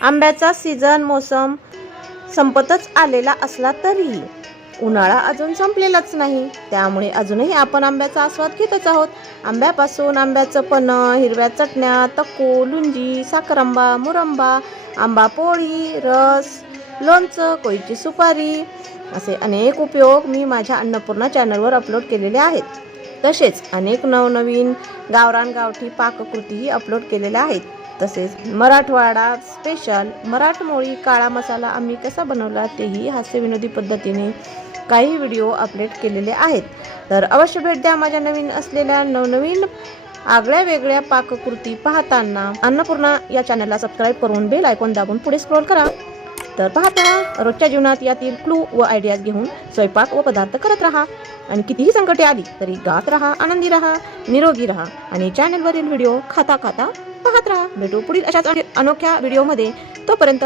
आंब्याचा सीझन मोसम संपतच आलेला असला तरीही उन्हाळा अजून संपलेलाच नाही, त्यामुळे अजूनही आपण आंब्याचा आस्वाद घेतच आहोत। आंब्यापासून आंब्याचं पन्ह, हिरव्या चटण्या, तकू, लुंजी, साखरांबा, मुरंबा, आंबा पोळी, रस, लोणचं, कोईची सुपारी असे अनेक उपयोग मी माझ्या अन्नपूर्णा चॅनलवर अपलोड केलेले आहेत। तसेच अनेक नवनवीन गावरान गावठी पाककृतीही अपलोड केलेल्या आहेत। तसेच मराठवाडा स्पेशल मराठमोळी काळा मसाला आम्ही कसा बनवला तेही हास्यविनोदी पद्धतीने काही व्हिडिओ अपलोड केलेले आहेत। तर अवश्य भेट द्या माझ्या नवीन असलेल्या नवनवीन आगळ्या वेगळ्या पाककृती पाहताना अन्नपूर्णा या चॅनलला सबस्क्राईब करून बेल आयकॉन दाबून पुढे स्क्रॉल करा। तर पाहता रोजच्या जीवनात यातील क्लू व आयडियाज घेऊन स्वयंपाक व पदार्थ करत राहा आणि कितीही संकटे आली तरी गात राहा, आनंदी राहा, निरोगी राहा आणि चॅनलवरील व्हिडिओ खाता खाता पाहत राहा। भेटू पुढील अशाच अनोख्या व्हिडिओमध्ये, तोपर्यंत